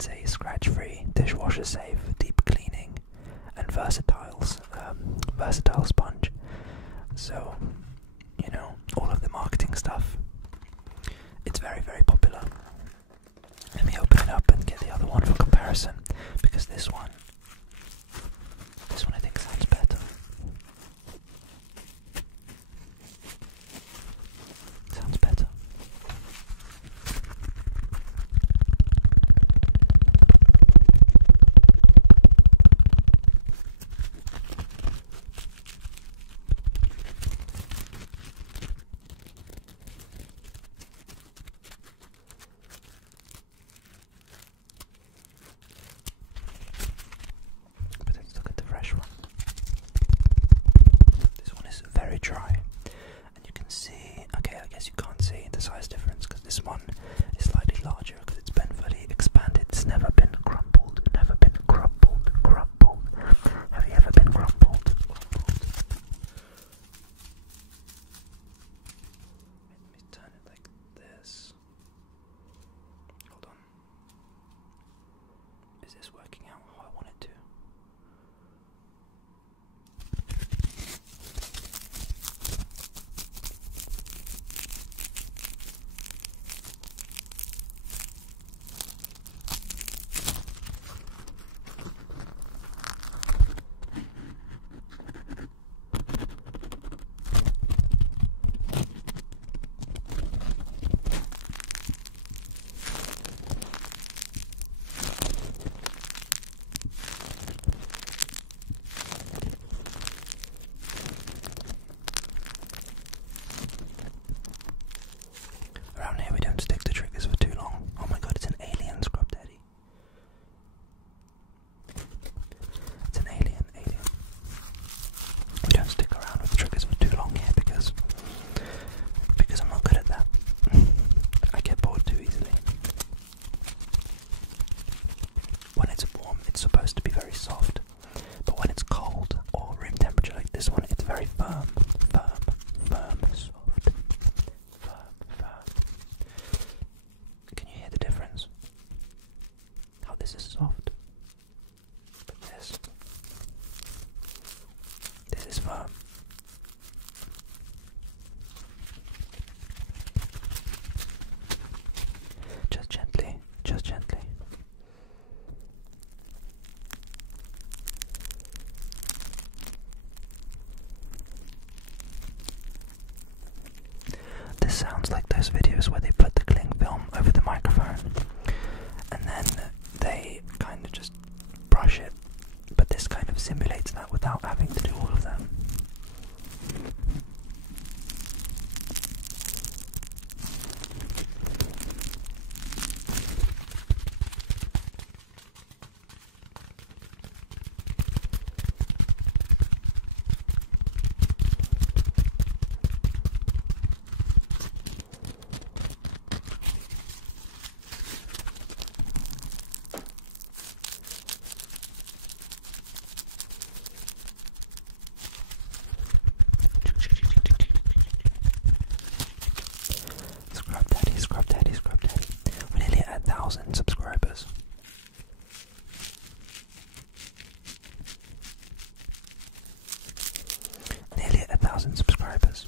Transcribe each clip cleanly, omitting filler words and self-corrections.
It's a scratch-free, dishwasher-safe, deep cleaning, and versatile sponge. So, you know, all of the marketing stuff. It's very, very popular. Let me open it up and get the other one for comparison, because this one I think sounds better. Sounds better. But let's look at the fresh one. This one is very dry, and you can see, okay, I guess you can't see the size difference because this one is slightly larger because it's been fully expanded. It's never been crumpled, never been crumpled. Have you ever been crumpled? Let me turn it like this. Hold on. Is this working out how I want it to? Around here we don't stick to triggers for too long. Oh my god, it's an alien scrub daddy. It's an alien. We don't stick around with triggers for too long here because I'm not good at that. I get bored too easily. When it's warm, it's supposed to be very soft, but when it's cold or room temperature like this one, it's very firm, soft, firm. Can you hear the difference? How this is soft, but this is firm. Just gently. This sounds like those videos where they put the cling film over the microphone and then they kind of just brush it, but this kind of simulates that without having to do all of that. Scrub daddy. We're nearly at 1,000 subscribers. Nearly at 1,000 subscribers.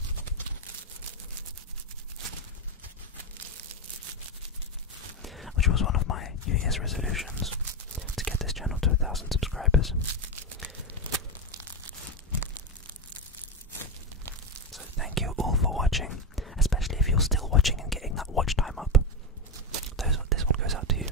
Which was one of my New Year's resolutions, to get this channel to 1,000 subscribers. So thank you all for watching, especially if you're still watching and getting that watch time up. This one goes out to you.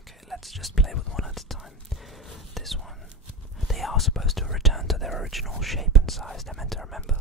Okay, let's just play with one at a time. This one, they are supposed to return to their original shape and size. They're meant to remember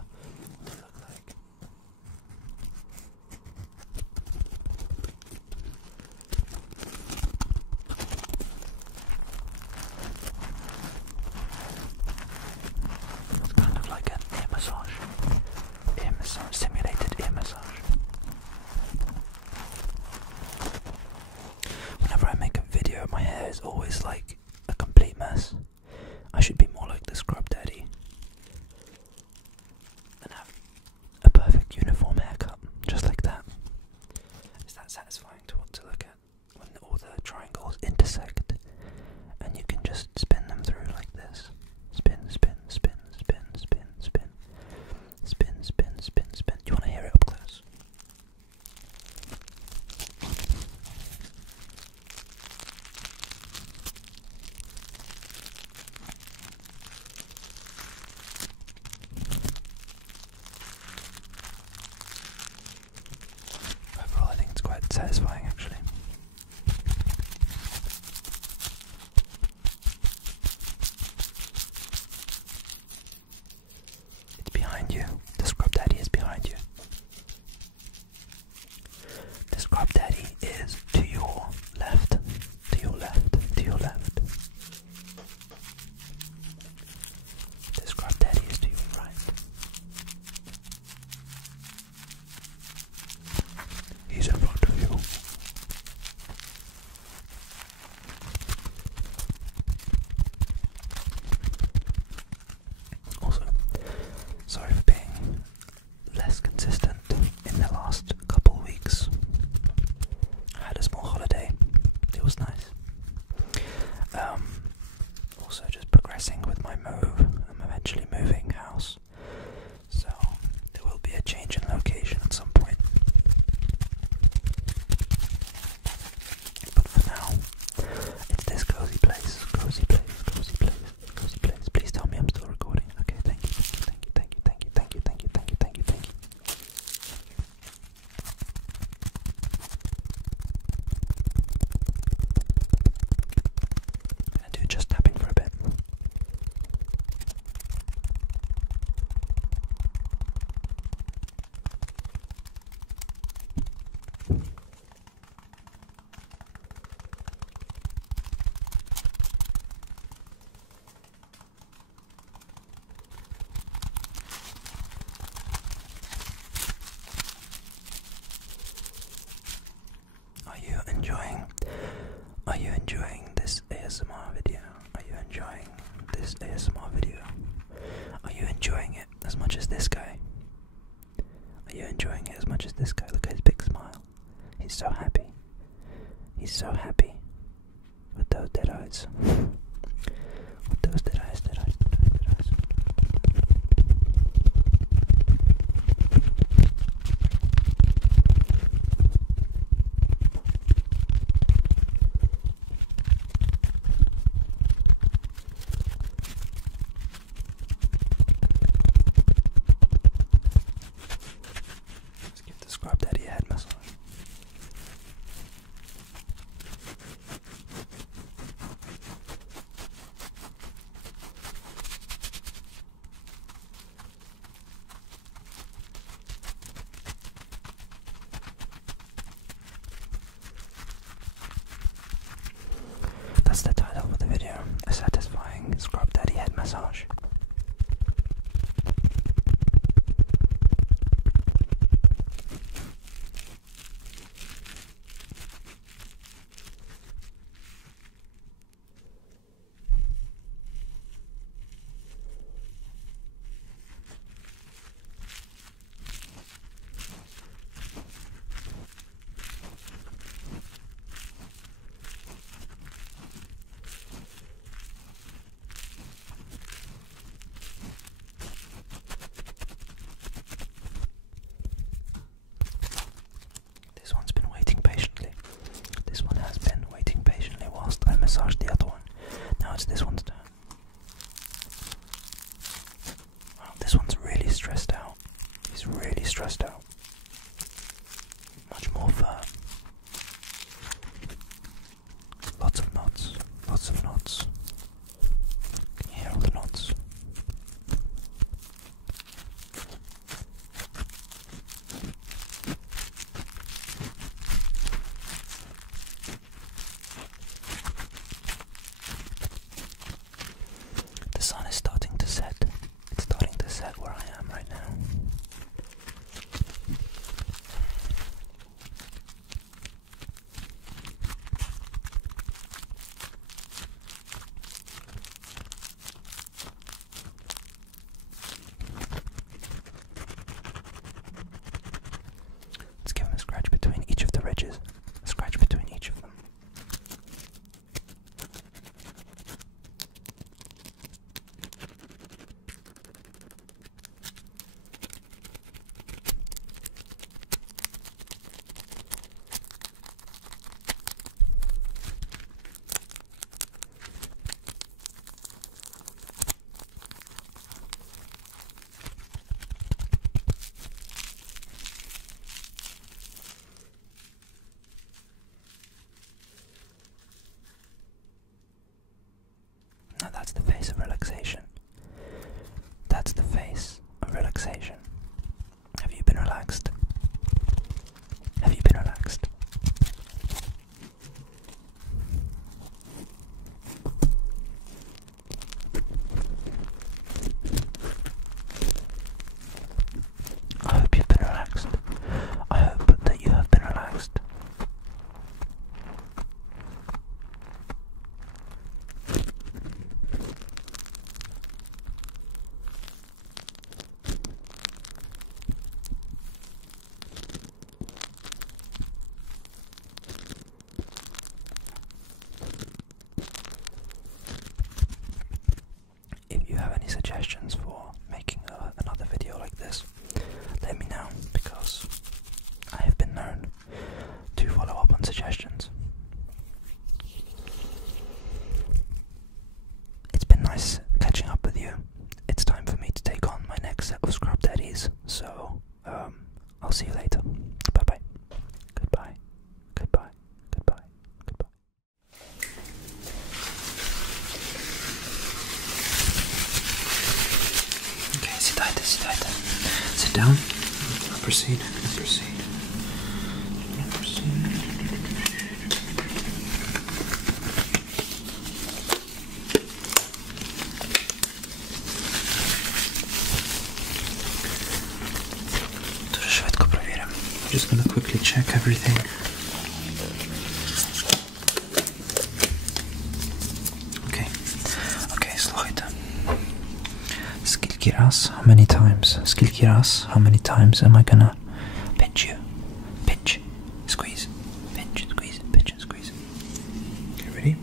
as much as this guy? Are you enjoying it as much as this guy? Look at his big smile. He's so happy. He's so happy. With those dead eyes. With those dead eyes, dead eyes, dead eyes, dead eyes. Let's give the scrub daddy a head massage. That's the title of the video, a satisfying scrub daddy head massage. This one's been waiting patiently. This one has been waiting patiently whilst I massage the other one. Now it's this one's turn. Wow, this one's really stressed out. He's really stressed out. Much more firm. Lots of knots. Lots of knots. Can you hear all the knots? The sun is starting to set. It's starting to set where I am right now. Let's give him a scratch between each of the ridges. A scratch between each of them. Now that's the face of relaxation. That's the face of relaxation. Have you been relaxed? Have you been relaxed? I hope you've been relaxed. I hope that you have been relaxed. If you have any suggestions for making another video like this, let me know, because I have been known to follow up on suggestions. It's been nice catching up with you. It's time for me to take on my next set of scrub daddies, so I'll see you later. Bye bye. Goodbye. Goodbye. Goodbye. Goodbye. Okay, сідайте, сідайте. Sit down. Proceed. Proceed. Proceed. Дуже швидко провіримо. Just gonna quickly check everything. Окей. Окей, слухайте. Скільки Скільки раз? How many times? Скільки раз? How many times am I gonna pinch you? Pinch. Squeeze. Pinch, squeeze, pinch and squeeze. Okay, ready?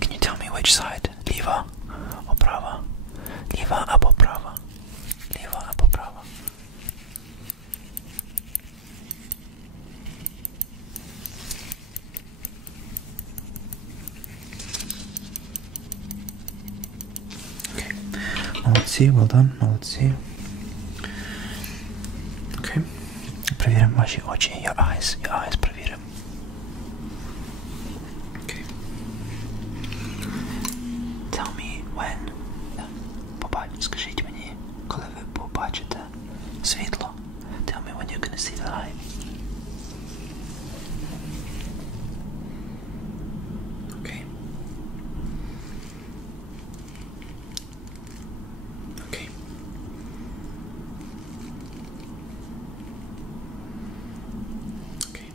Can you tell me which side? Ліва or права? Ліва або права? Ліва або права? Okay. Молодці, well done, молодці. Okay. Перевіримо ваші очі, your eyes перевіримо. Okay. Tell me when. Скажіть мені, коли ви побачите світло. Tell me when you're gonna see the light. Okay. Okay. Okay.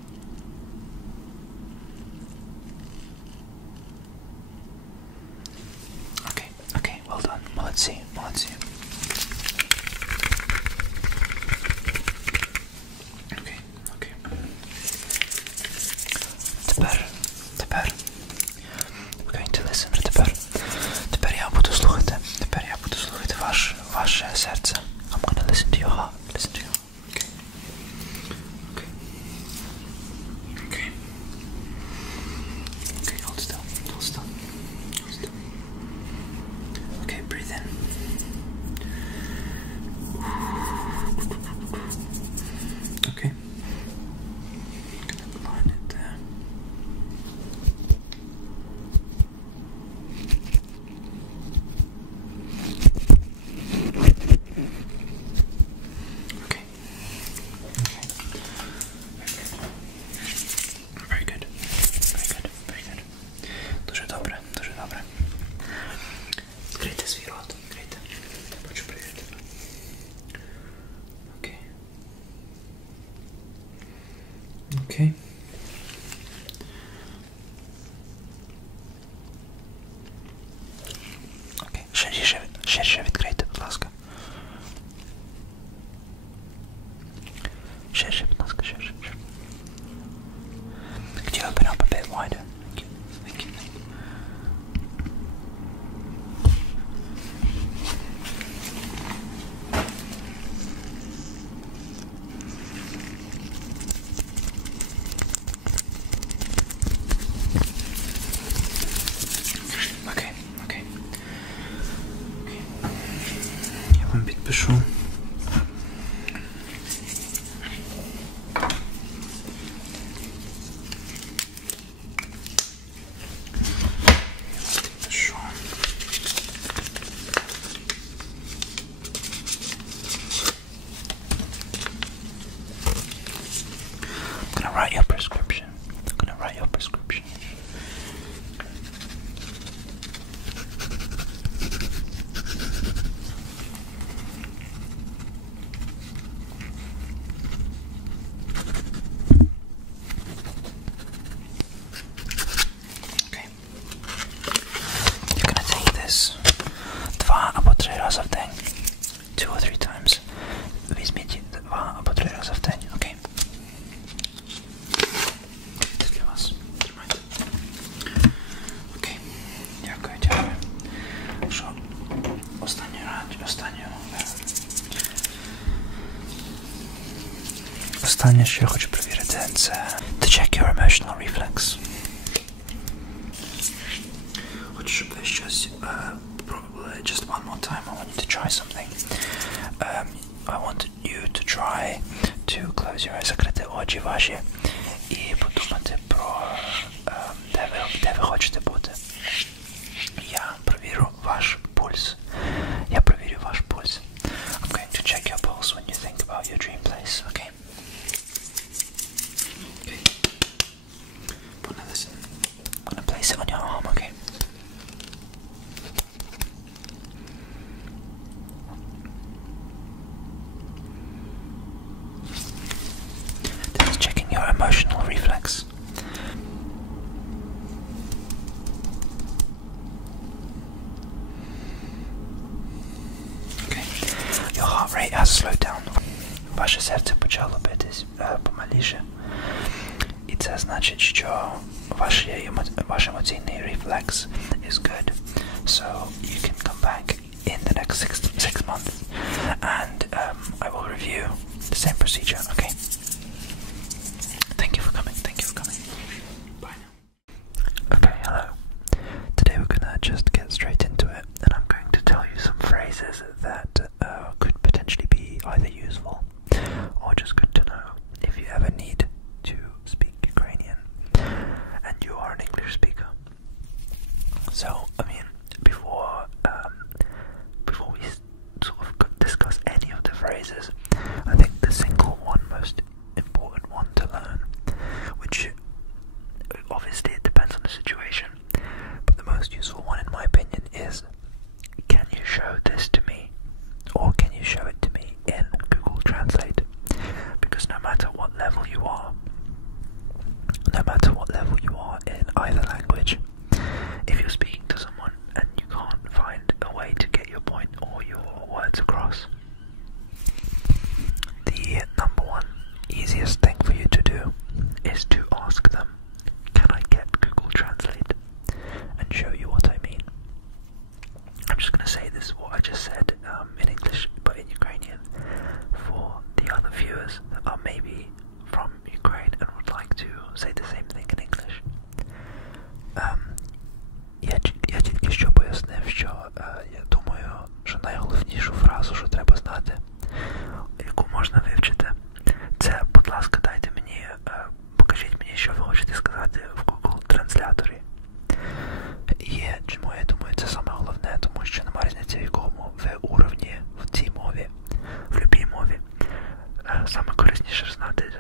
Okay. Okay. Well done. Молодці. Молодці. Окей, окей. Тепер. We're going to listen. Тепер я буду слухати. Ваше серце. I'm gonna listen to your heart. Listen to your heart. Okay. Okay. Okay, hold still. Okay, breathe in. Okay. Gonna line it there. Okay. Very good. Дуже добре. Відкрийте свій рот. Хочу перевірити. Окей. Окей. Окей. Ширше відкрийте, будь ласка. Ширше, будь ласка, ширше. Could you open up a bit wider? Thank you. Okay. Я вам підпишу. I'm gonna write your prescription. Okay. You're gonna take this 2 або 3 рази в день. 2 or 3 times. Візьміть 2 або 3 рази в день, окей? Це для вас. Тримайте. Окей. Дякую. Що? Останнє, що я хочу перевірити, це to check your emotional reflex. Хочу, щоб ви щось пробували just one more time. I want you to try something. I want you to try to close your eyes, закрити очі ваші і подумати про де ви хочете бути. Я перевірю ваш пульс. I'm going to check your pulse when you think about your dream place, okay? Okay. Listen. I'm going to place it on your arm, okay? This is checking your emotional reflex. значить, що ваш емоційний reflex is good. So you can come back in the next six months and I will review the same procedure, okay? Thank you for coming. Bye now. Okay, hello. Today we're gonna just get straight into it, and I'm going to tell you some phrases that could potentially be either useful or just good to know if you ever need to speak Ukrainian and you are an English speaker. So, I mean, before we sort of discuss any of the phrases, I think the single one most important one to learn, which obviously it depends on the situation, but the most useful one in my opinion is, can you show this to me? Or can you show it to me in Google Translate? Because no matter what level you are in either language, if you're speaking to someone and you can't find a way to get your point or your words across, the number one easiest thing for you to do is to ask them, can I get Google Translate and show you what I mean? I'm just going to say this, what I just said in English but in Ukrainian for the other viewers that are maybe from Ukraine and would like to say the same thing in English. Я тільки що пояснив, що я думаю, що найголовнішу фразу, що треба знати, яку можна вивчити, це, будь ласка, дайте мені, покажіть мені, що ви хочете сказати в Google Трансляторі. І чому я думаю, це саме головне, тому що немає різниці, в якому ви уровні в цій мові, в любій мові. Саме корисніше знати,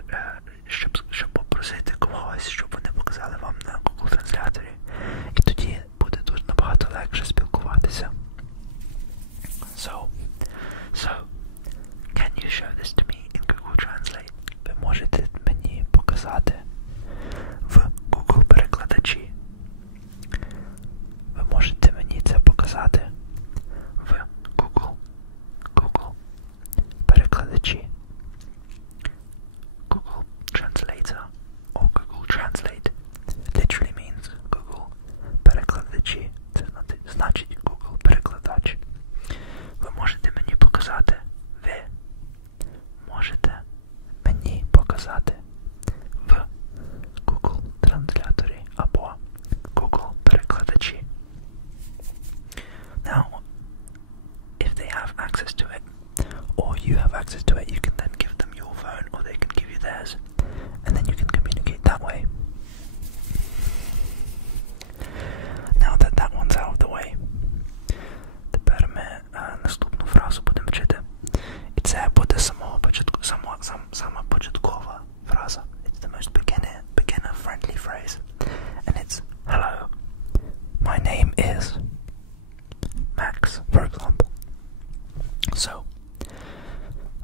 щоб попросити когось, щоб вони показали вам на Google Трансляторі. І тоді буде дуже набагато легше спілкуватися. So, can you show this to me in Google Translate? Ви можете мені показати в Google перекладачі. Ви можете мені це показати в Google перекладачі. Google Translator or Google Translate literally means Google перекладачі. Це значить Google перекладач. Ви можете мені показати. Ви можете мені показати в Google Трансляторі або Google перекладачі. Now, if they have access to it, or you have access to it, you can then give them your phone, or they can give you theirs, and then you can communicate that way. Now that that one's out of the way, тепер ми наступну фразу будемо вчити. І це буде сама початкова фраза. It's the most beginner-friendly phrase. And it's, hello, my name is Max, for example. So,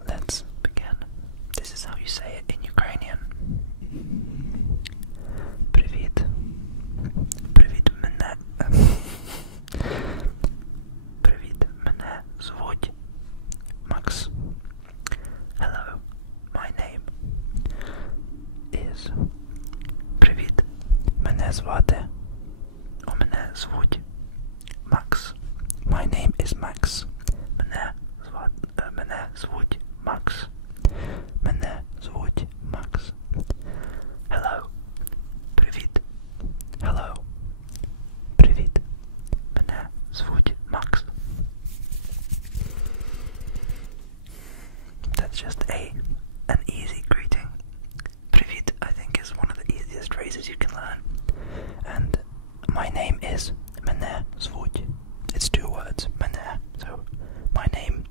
let's begin. This is how you say it in Ukrainian. Привіт. Привіт, мене звуть Макс. Hello, my name is Привіт. Мене звати. Мене звуть Макс. My name is Max. Мене звуть Макс. Мене звуть Макс. Hello. Привіт. Hello. Привіт. Мене звуть Макс. That's just an easy greeting. Привіт, I think, is one of the easiest phrases you can learn. And my name is Мене звуть. It's two words, Мене. So, my name,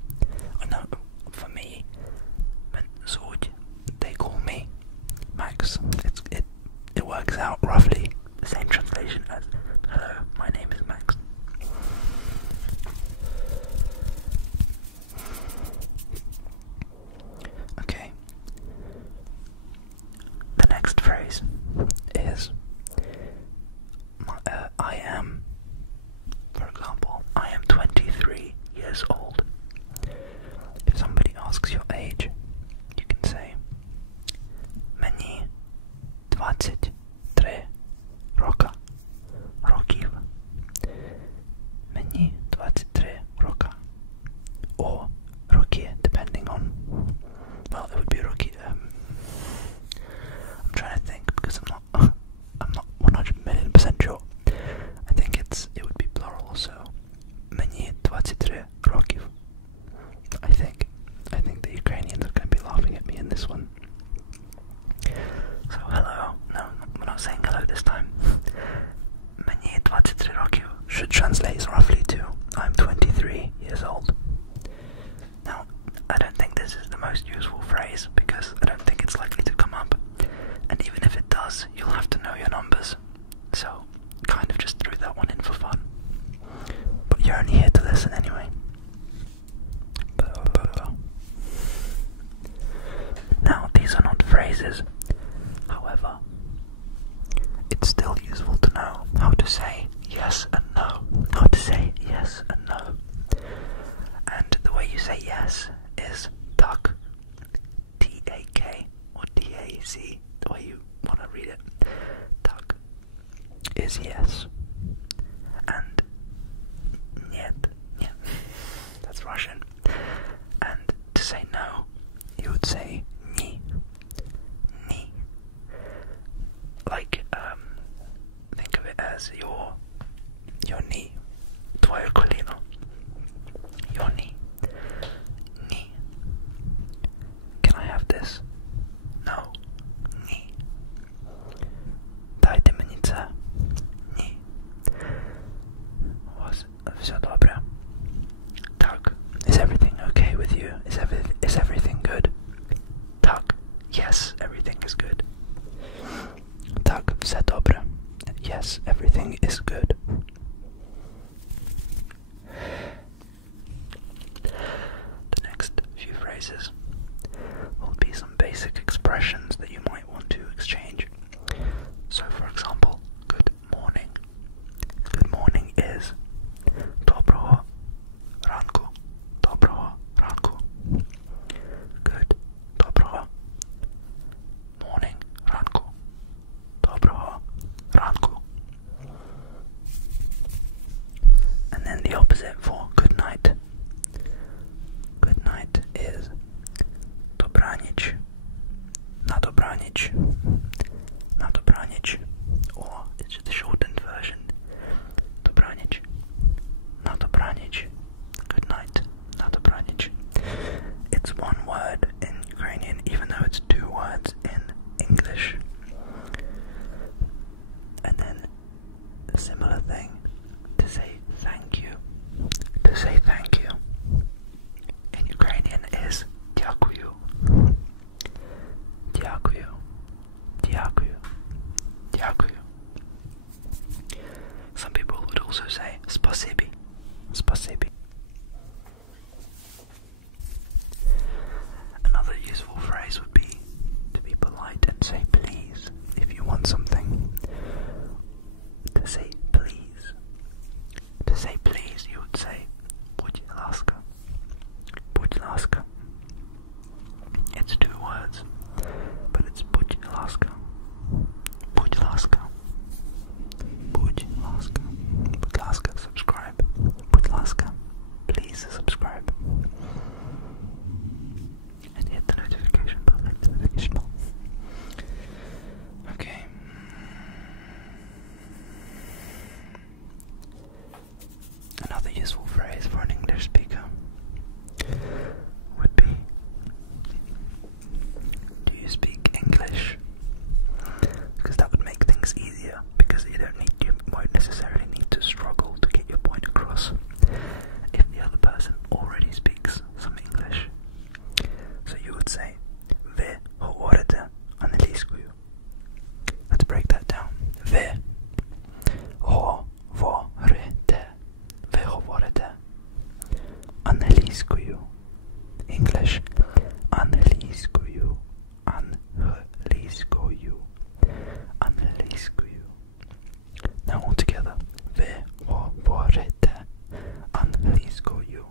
for me, звуть, they call me Max. It works out roughly the same translation as, hello, my name is Max. Okay. The next phrase is, I am, for example, I am 23 years old. If somebody asks your age, you can say, Мені 23 should translate roughly to I'm 23 years old. Now, I don't think this is the most useful phrase because I don't think it's likely to come up. And even if it does, you'll have to know your numbers. So, kind of just threw that one in for fun. But you're only here to listen anyway. Now, these are not phrases. However, it's still useful to know how to say yes and no. How to say yes and no. And the way you say yes is tak. T-A-K or T-A-C, the way you want to read it. Tak is yes. And нет, yeah, that's Russian. And to say no, you would say ni. Ni. Like, think of it as your knee. Твое колено. Your knee. Ni. Can I have this? No. Ni. Дайте мені це. Ні. Все добре. Так. Is everything okay with you? Is everything good? Так. Yes, everything is good. Так, все добре. Yes, everything is good. The next few phrases will be some basic expressions that you might want to exchange. So, for example, good morning. Good morning is Доброго ранку. Доброго ранку. Good. Доброго morning. Ранку. Доброго ранку. And then the opposite for good night. Good night is Добраніч. На добраніч. На добраніч. Or it's just the shortened version. Добраніч. На добраніч. Good night. На добраніч. It's one word in Ukrainian, even though it's two words in English. And then a similar thing to say thank you. To say thank you in Ukrainian is дякую. Дякую. Дякую. Дякую. Some people would also say спасибі. Спасибі. Another useful phrase would be to be polite and say please if you want something. To say please. To say please, you would say будь ласка. Будь ласка. It's two words, but it's будь ласка. Будь ласка. Будь ласка. Будь ласка, subscribe. Будь ласка. Please subscribe. And hit the notification bell. Okay. Another useful phrase for an English speaker would be, do you speak English? Because that would make things easier, because you won't necessarily need to struggle to get your point across if the other person already speaks some English. So you would say, ви говорите англійською. Let's break that down. Ви говорите. Ви говорите англійською. English. Англійською. Англійською. Англійською. Now all together. Ви говорите англійською.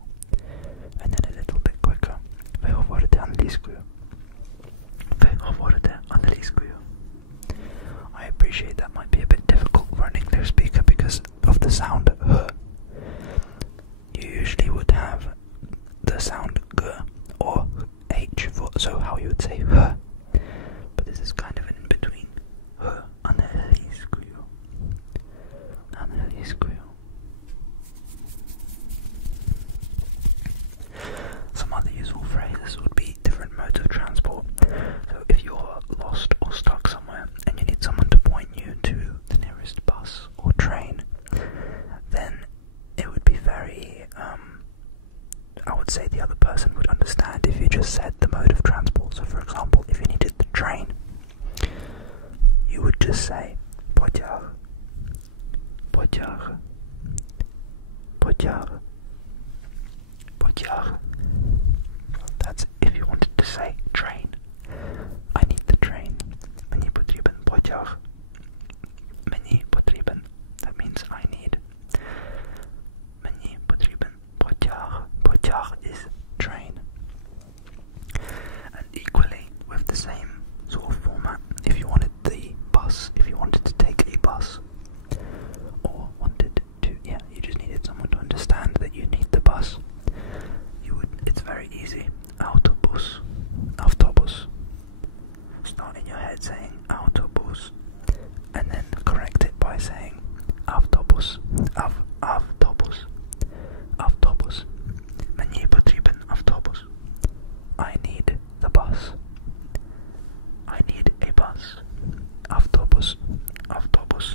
And then a little bit quicker. Ви говорите англійською. Ви говорите англійською. I appreciate that might be a bit difficult for an English speaker because of the sound h. You usually would have the sound g or h for, so how you would say h. But this is kind of an in-between. H. Англійською. Англійською. Some other useful phrases would be different modes of transport. So if you're lost or stuck somewhere and you need someone to point you to the nearest bus or train, just said the mode of transport. So for example, if you needed the train, you would just say потяг, потяг, потяг, потяг. That's if you wanted to say train. I need the train. Мені потрібен потяг. Мені потрібен. That means I need. Мені потрібен потяг. Потяг is train. And equally, with the same sort of format, if you wanted the bus, if you wanted to take a bus, or wanted to, yeah, you just needed someone to understand that you need the bus, you would, it's very easy. Autobus, autobus. Start in your head saying autobus, and then correct it by saying autobus, autobus, autobus. Мені потрібен автобус. I need the bus. I need a bus. Autobus, autobus,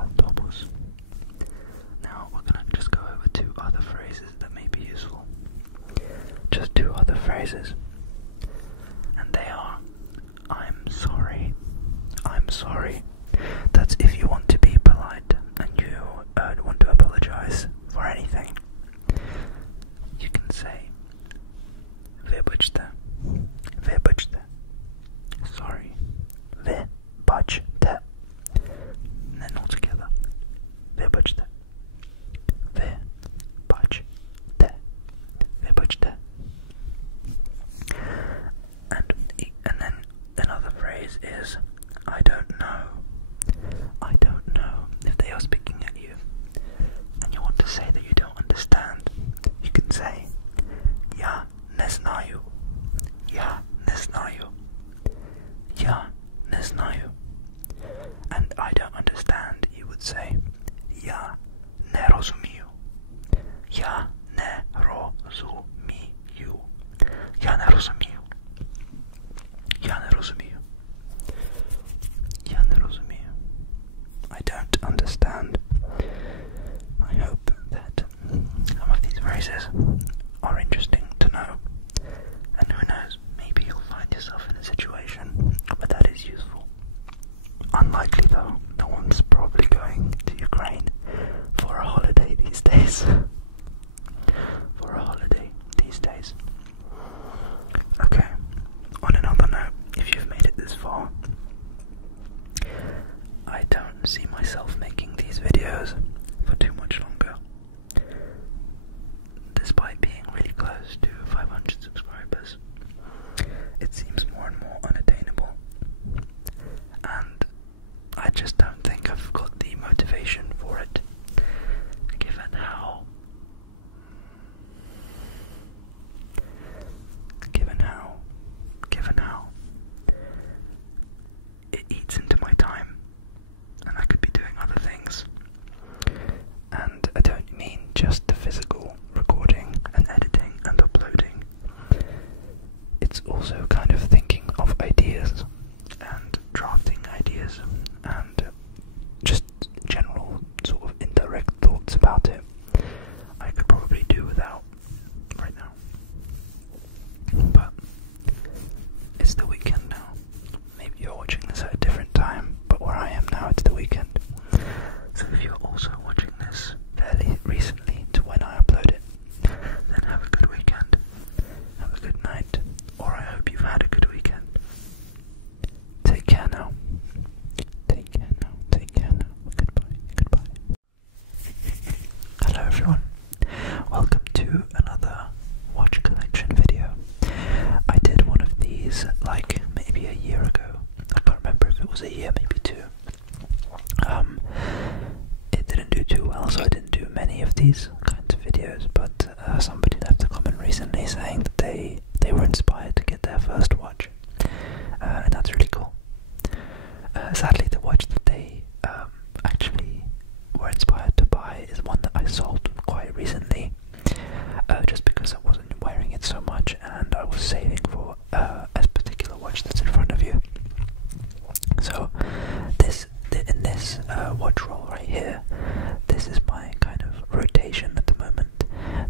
autobus. Now we're gonna just go over two other phrases that may be useful. Just two other phrases. And they are, I'm sorry. I'm sorry. That's if you want to be polite and you want to apologize for anything. You can say, вибачте, вибачте. Sorry. Вибачте. And then all together. Вибачте. Вибачте. Вибачте. And then another phrase is, I don't know. I don't know. If they are speaking at you and you want to say that you don't understand, you can say, я не знаю. Я не знаю. Я не знаю. And I don't understand, you would say, я не розумію. Я не розумію. Я не розумію. Я не розумію. Я не розумію. I don't understand. I hope that some of these phrases are interesting to know. And who knows, maybe you'll find yourself in a situation where that is useful. Unlikely though, no one's probably going to Ukraine for a holiday these days. For a holiday these days. Okay, on another note, if you've made it this far, I don't see myself making these videos for too much longer. Despite being really close to 500 subscribers, it seems more and more unattainable. And I just don't think I've got the motivation for it, given how it eats into my time, and I could be doing other things. And I don't mean just the physical recording and editing and uploading. It's also kind of thinking of ideas and drafting ideas and just general sort of indirect thoughts about it. I could probably do without right now. But it's the weekend now. Maybe you're watching this at a different time, but where I am now, it's the weekend. So if you're also watching this fairly recently to when I upload it, then have a good weekend. Have a good night. Or I hope you've had a good weekend. Take care now. Take care now. Take care now. Goodbye. Goodbye. Hello everyone. Welcome to another watch collection video. I did one of these like maybe a year ago. I can't remember if it was a year, maybe two. It didn't do too well, so I didn't do many of these kinds of videos, but somebody left a comment recently saying that they were inspired to get their first watch, and that's really cool. Sadly, the watch that they actually were inspired to buy is one that I sold quite recently, just because I wasn't wearing it so much and I was saving for a particular watch that's in front of you. So in this watch roll right here, this is my kind of rotation at the moment.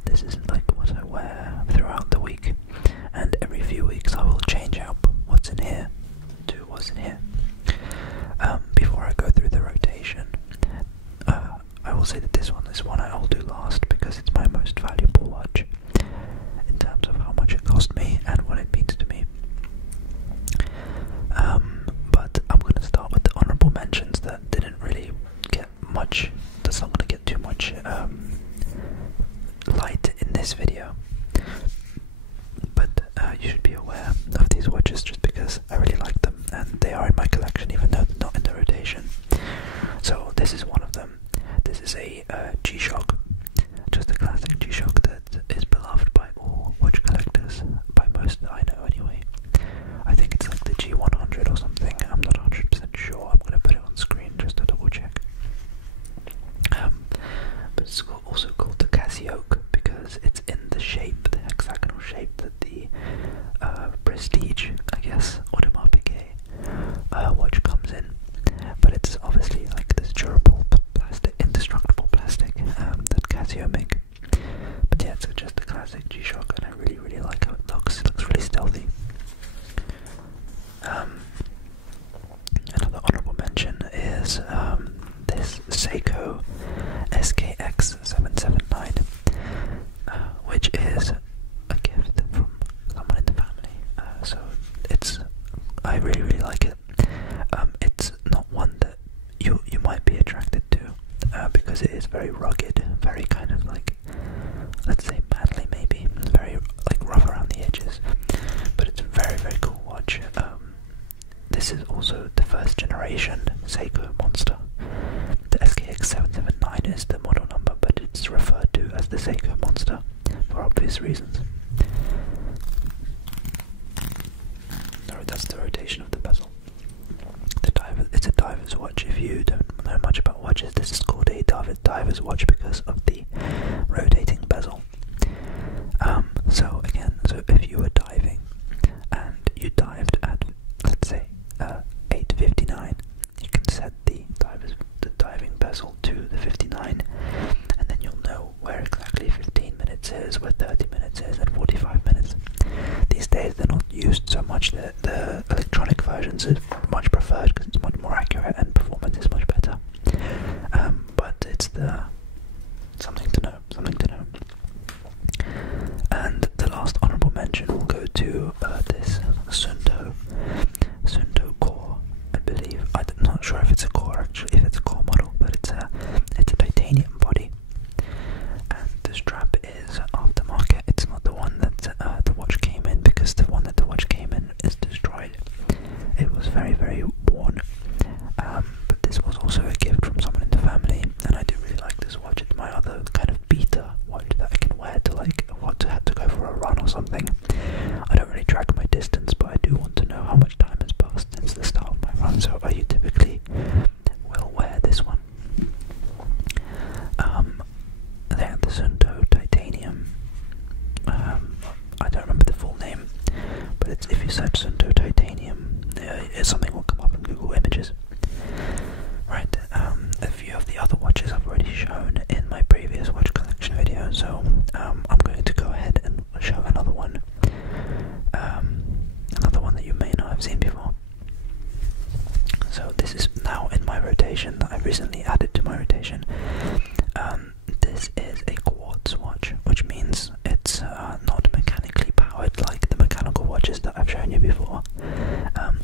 This is like what I wear throughout the week. was this Seiko SKX779, which is a gift from someone in the family. So I really like it. It's not one that you might be attracted to, because it is very rugged, very kind of like, let's say manly maybe, very like rough around the edges, but it's a very cool watch. This is also the first generation Seiko Monster. The SKX779 is the model number, but it's referred to as the Seiko Monster for obvious reasons. Sorry, that's the rotation of the bezel. It's a diver's watch. If you don't know much about watches, this is called a diver's watch because of the rotating bezel. So if you were diving and you dived at, let's say, 8:59, you can set the diving bezel to the 59, and then you'll know where exactly 15 minutes is, where 30 minutes is, and 45 minutes. These days they're not used so much. The electronic versions is much preferred because it's much more accurate and performance is much better. But it's something to know. And the last honourable mention will go to this Suunto core, I believe. I'm not sure if it's a core actually, if it's a core model, but it's a titanium body. And the strap is aftermarket. It's not the one that the watch came in, because the one that the watch came in is destroyed. It was very worn. But this was also a gift from someone in the family, and I do really like this watch. It's my other kind of beta watch that I can wear to have to go for a run or something. I don't really track my distance, but I do want to know how much time has passed since the start of my run. So I typically will wear this one. They have the Suunto Titanium. I don't remember the full name, but if you search Suunto Titanium, something will come up in Google Images. Right, a few of the other watches I've already shown in my previous watch collection video, so I'm going to go ahead and show another one that you may not have seen before. So this is now in my rotation, that I recently added to my rotation. This is a quartz watch, which means it's not mechanically powered like the mechanical watches that I've shown you before.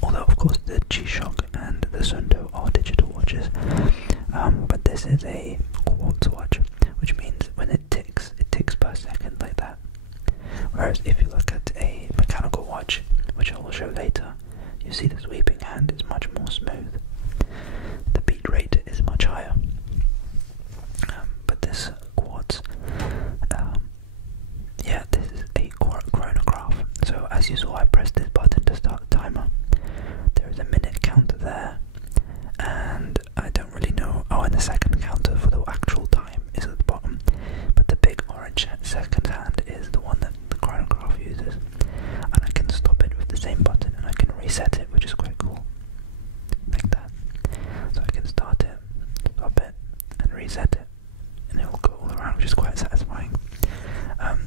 Although of course the G-Shock and the Suunto are digital watches. But this is a quartz watch, which means when it ticks per second like that. Whereas if you look at a mechanical watch, which I will show later, you see the sweeping hand is much more smooth. The beat rate is much higher. But this quartz, this is a chronograph. So as you saw, I pressed this button to start the timer. There is a minute counter there, and I don't really know. Oh, and the second counter for the actual time is at the bottom. But the big orange second hand is the one that the chronograph uses, and I can stop it with the same button, and I can reset it, which is quite cool, like that. So I can start it, stop it, and reset it, and it will go all around, which is quite satisfying.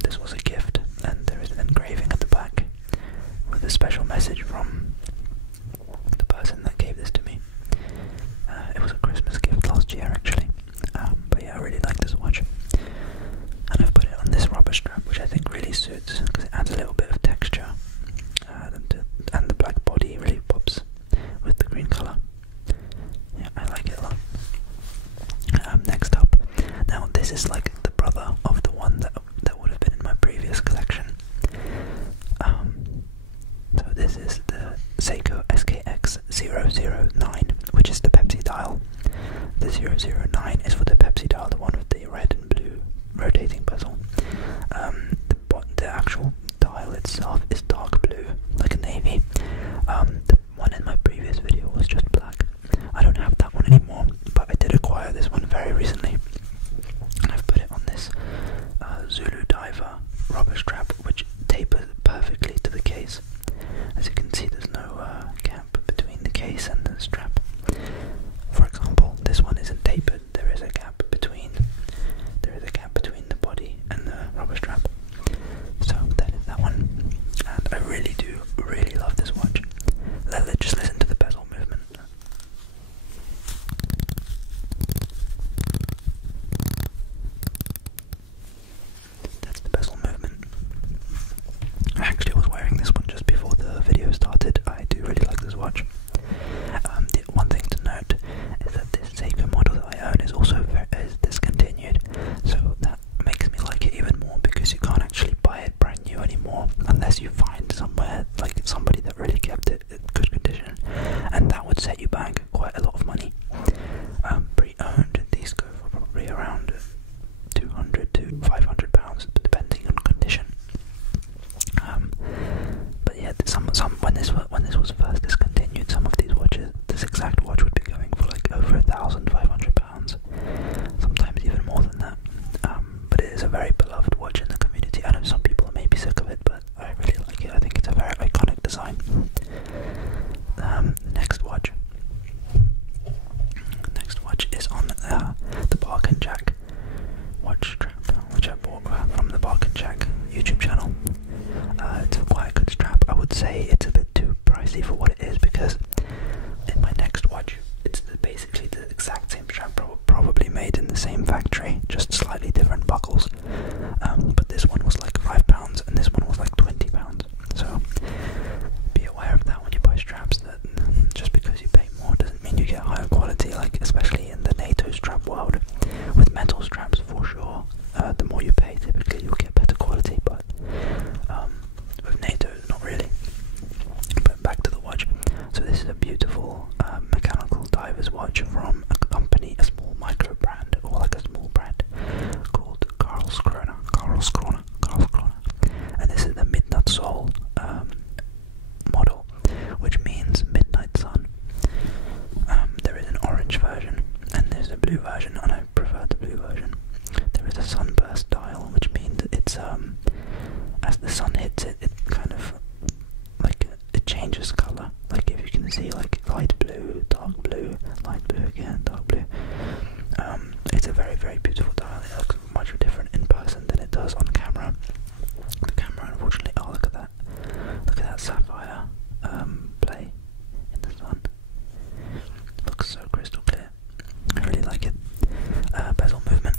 This was a gift, and there is an engraving at the back with a special message from the person that gave this to me. It was a Christmas gift last year actually, but yeah, I really like this watch, and I've put it on this rubber strap, which I think really suits because it adds a little bit of texture, and the black body really pops with the green colour. Yeah, I like it a lot. Next up, now this is like the brother of the one that would have been in my previous collection. So this is the Seiko SKX009, which is the Pepsi dial. The 009 is for the Pepsi dial, the one with the red and blue rotating bezel. The actual dial itself is dark blue, like a navy. The one in my previous video was just black. I don't have that one anymore, but I did acquire this one very recently, and I've put it on this Zulu Diver rubber strap, which tapers perfectly to the case. As you can see, there's no gap between the case and the strap. For example, this one isn't tapered. There is a gap between the body and the rubber strap. watch from a company, a small micro brand, or like a small brand called Karlskrona. And this is the Midnight Soul model, which means midnight sun. There is an orange version and there's a blue version, and I prefer the blue version. There is a sunburst dial, which means it's as the sun hits it, it kind of like it changes colour. Like if you can see, like light blue, dark blue, light blue again, dark blue. It's a very, very beautiful dial. It looks much different in person than it does on camera. The camera, unfortunately, oh look at that! Look at that sapphire play in the sun. It looks so crystal clear. I really like it. Bezel movement.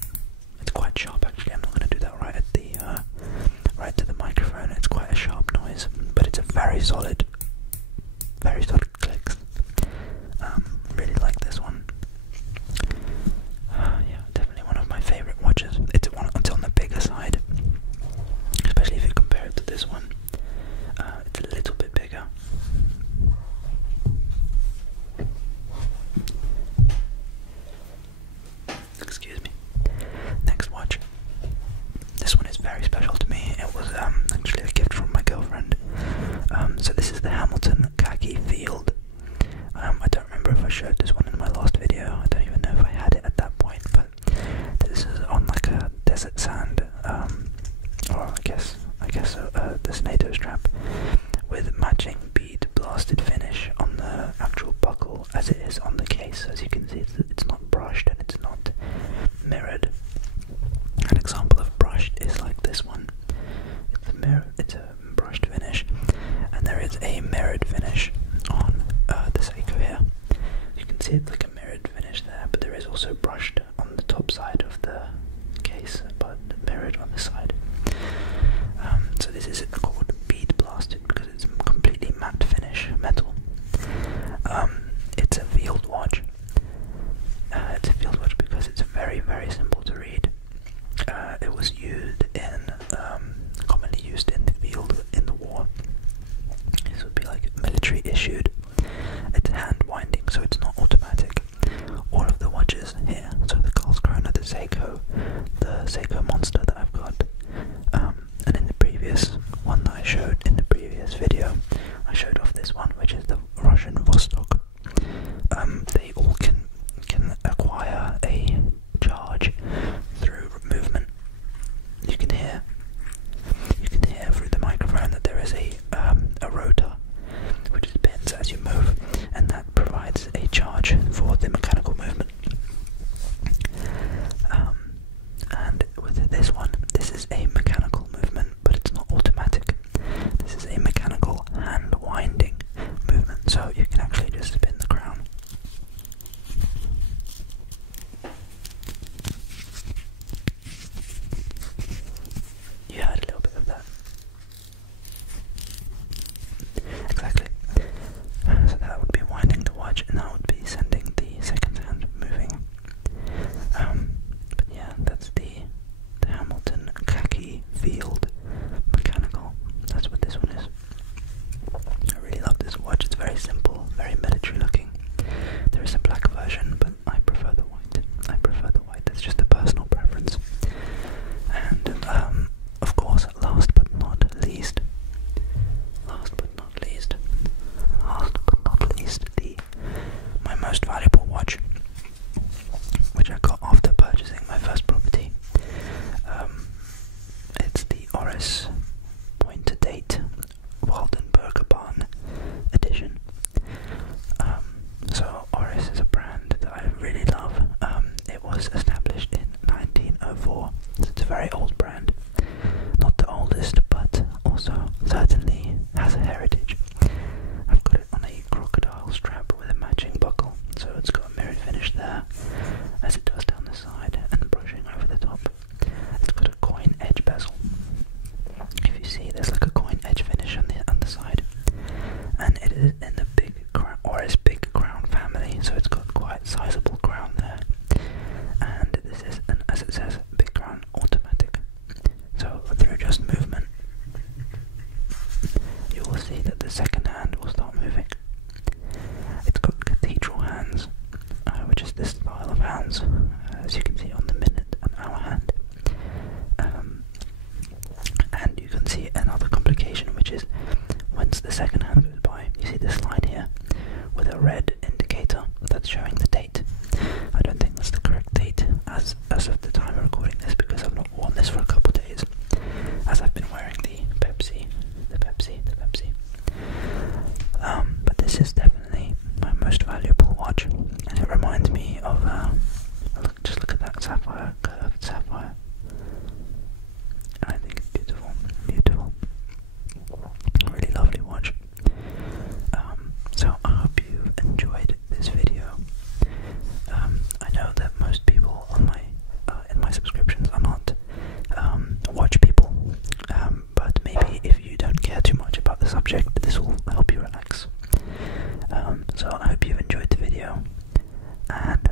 It's quite sharp actually. I'm not going to do that right at the right to the microphone. It's quite a sharp noise, but it's a very solid clicks. Really like this one. Yeah, definitely one of my favourite watches. It's on the bigger side, especially if you compare it to this one. It's a little bit bigger. Excuse me. Next watch. This one is very special to me. It was actually a gift from my girlfriend. So this is the Hamilton Khaki Field. I don't remember if I showed this one in my last video. I don't even know if I had it at that point, but this is on like a desert sand, or I guess this NATO strap with matching bead blasted finish on the actual buckle, as it is on the case. As you can see, it's not brushed and it's not mirrored. An example of brushed is like this one. It's a brushed finish, and there is a mirrored finish on the Seiko here. You can see it's like a mirrored finish there, but there is also brushed on the top side of the case, but mirrored on the side. So this is called bead blasted because it's completely matte finish metal. It's a field watch. It's a field watch because it's very, very simple to read. It was used in, commonly used in the field in the war. This would be like military issued. It's hand winding, so it's not automatic. All of the watches here, so the Karlskrona, the Seiko Monster that I've got, and in the previous one that I showed in the previous video, I showed off this one, which is the Russian Vostok. They all can acquire a charge through movement. You can hear through the microphone that there is a rotor which spins as you move, and that provides a charge for the mechanical movement. And with this one, this is a mechanical movement, but it's not automatic. This is a mechanical hand winding movement, so you can actually just spin the crown. You heard a little bit of that. Exactly. So that would be winding the watch, and that would be sending the second hand moving. But yeah, that's the Hamilton Khaki Field Mechanical. That's what this one is. I really love this watch. It's very simple, very military looking. There is a black version, but I prefer the white. That's just a personal preference. And of course, last but not least, my most valuable watch, which I got after purchasing my first property. It's the Oris Point-to-Date Waldenberger Bahn edition. So Oris is a brand that I really love. It was established in 1904. So it's a very old brand. Not the oldest, but also certainly has a heritage. I've got it on a crocodile strap with a matching buckle, so it's got a mirrored finish there, as it does down the side, and brushing over the top. It's got a coin edge bezel. If you see, there's like a coin edge finish on the underside, and it is in the big crown, or its big crown family, so it's got quite sizable crown there. And this is, as it says, big crown automatic. So through just movement, you will see that the second hand will start moving. It's got cathedral hands, So I hope you've enjoyed the video, and